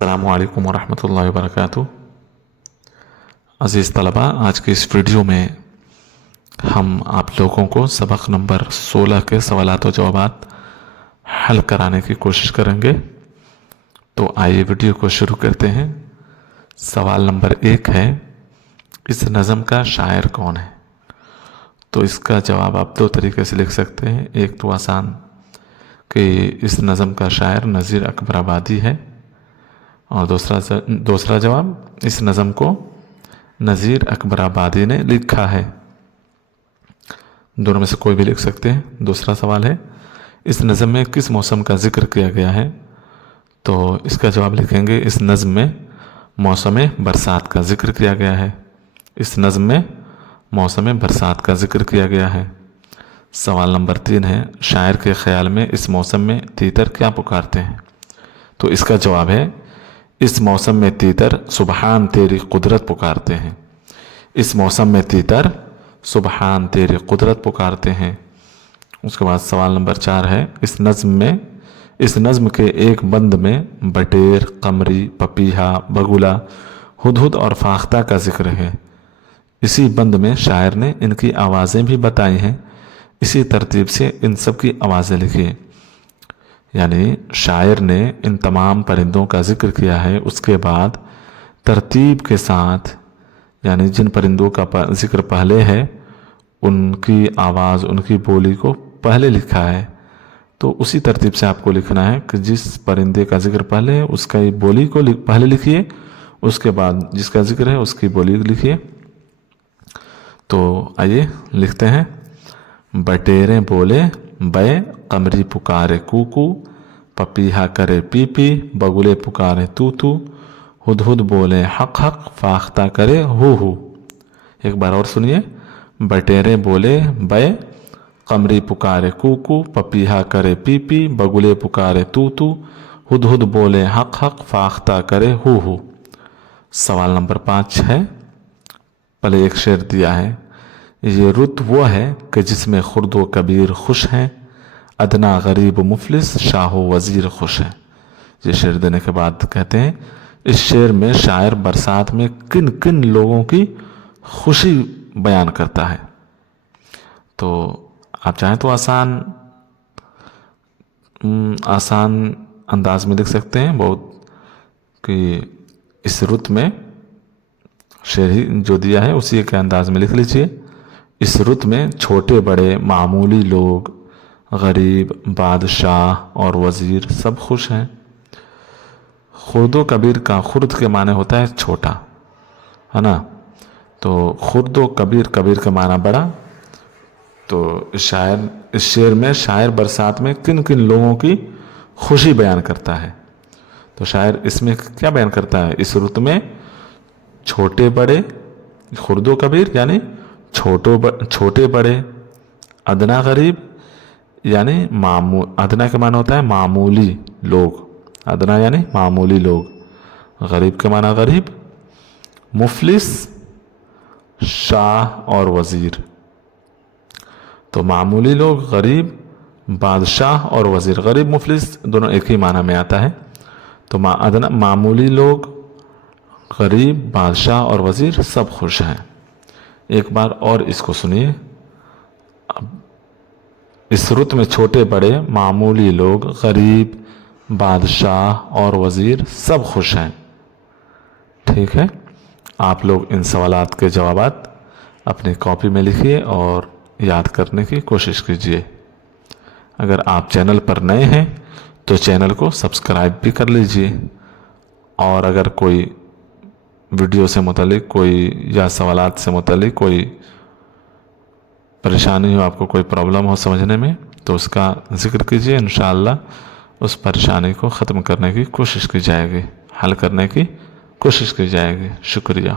السلام علیکم ورحمۃ اللہ وبرکاتہ۔ عزیز طلباء، آج کی اس ویڈیو میں ہم آپ لوگوں کو سبق نمبر 16 کے سوالات و جوابات حل کرانے کی کوشش کریں گے۔ تو آئیے ویڈیو کو شروع کرتے ہیں۔ سوال نمبر 1 ہے، اس نظم کا شاعر کون ہے؟ تو اس کا جواب آپ دو طریقے سے لکھ سکتے ہیں۔ ایک تو آسان کہ اس نظم کا شاعر نذیر اکبر آبادی ہے، اور دوسرا جواب اس نظم کو نذیر اکبر آبادی نے لکھا ہے۔ دونوں میں سے کوئی بھی لکھ سکتے ہیں۔ دوسرا سوال ہے، اس نظم میں کس موسم کا ذکر کیا گیا ہے؟ تو اس کا جواب لکھیں گے، اس نظم میں موسم برسات کا ذکر کیا گیا ہے۔ اس نظم میں موسم برسات کا ذکر کیا گیا ہے۔ سوال نمبر 3 ہے، شاعر کے خیال میں اس موسم میں تیتر کیا پکارتے ہیں؟ تو اس کا جواب ہے، اس موسم میں تیتر سبحان تیری قدرت پکارتے ہیں۔ اس موسم میں تیتر سبحان تیری قدرت پکارتے ہیں۔ اس کے بعد سوال نمبر 4 ہے، اس نظم کے ایک بند میں بٹیر، قمری، پپیہا، بگلا، ہدہد اور فاختہ کا ذکر ہے۔ اسی بند میں شاعر نے ان کی آوازیں بھی بتائی ہیں۔ اسی ترتیب سے ان سب کی آوازیں لکھیے۔ یعنی شاعر نے ان تمام پرندوں کا ذکر کیا ہے، اس کے بعد ترتیب کے ساتھ، یعنی جن پرندوں کا ذکر پہلے ہے ان کی آواز، ان کی بولی کو پہلے لکھا ہے۔ تو اسی ترتیب سے آپ کو لکھنا ہے کہ جس پرندے کا ذکر پہلے ہے اس کا بولی کو پہلے لکھیے، اس کے بعد جس کا ذکر ہے اس کی بولی لکھیے۔ تو آئیے لکھتے ہیں، بٹیریں بولے بے، قمری پکارے کوکو، پپیہا کرے پی پی، بگلے پکارے تو تو، ہدہد بولے حق حق، فاختہ کرے ہو ہو۔ ایک بار اور سنیے، بٹیریں بولے بے، قمری پکارے کوکو، پپیہا کرے پی پی، بگلے پکارے تو تو، ہدہد بولے حق حق، فاختہ کرے ہو ہو۔ سوال نمبر 5 ہے، پہلے ایک شعر دیا ہے، یہ رت وہ ہے کہ جس میں خرد و کبیر خوش ہیں، ادنا غریب و مفلس، شاہ و وزیر خوش ہیں۔ یہ شعر دینے کے بعد کہتے ہیں، اس شعر میں شاعر برسات میں کن کن لوگوں کی خوشی بیان کرتا ہے؟ تو آپ چاہیں تو آسان انداز میں لکھ سکتے ہیں بہت، کہ اس رت میں شعر ہی جو دیا ہے اسی کے انداز میں لکھ لیجئے۔ اس رت میں چھوٹے بڑے معمولی لوگ، غریب، بادشاہ اور وزیر سب خوش ہیں۔ خرد و کبیر کا خرد کے معنی ہوتا ہے چھوٹا، ہے نا؟ تو خرد و کبیر، کبیر کا معنی بڑا۔ تو اس شعر میں شاعر برسات میں کن کن لوگوں کی خوشی بیان کرتا ہے؟ تو شاعر اس میں کیا بیان کرتا ہے؟ اس رت میں چھوٹے بڑے، خرد و کبیر یعنی چھوٹے بڑے، ادنا غریب یعنی ادنا کا معنی ہوتا ہے معمولی لوگ، ادنا یعنی معمولی لوگ، غریب کا معنی غریب، مفلس، شاہ اور وزیر۔ تو معمولی لوگ، غریب، بادشاہ اور وزیر، غریب مفلس دونوں ایک ہی معنی میں آتا ہے۔ تو معمولی لوگ، غریب، بادشاہ اور وزیر سب خوش ہیں۔ ایک بار اور اس کو سنیے، اس رت میں چھوٹے بڑے معمولی لوگ، غریب، بادشاہ اور وزیر سب خوش ہیں۔ ٹھیک ہے، آپ لوگ ان سوالات کے جوابات اپنی کاپی میں لکھیے اور یاد کرنے کی کوشش کیجیے۔ اگر آپ چینل پر نئے ہیں تو چینل کو سبسکرائب بھی کر لیجیے، اور اگر کوئی ویڈیو سے متعلق کوئی یا سوالات سے متعلق کوئی پریشانی ہو، آپ کو کوئی پرابلم ہو سمجھنے میں، تو اس کا ذکر کیجیے، انشاءاللہ اس پریشانی کو ختم کرنے کی کوشش کی جائے گی، حل کرنے کی کوشش کی جائے گی۔ شکریہ۔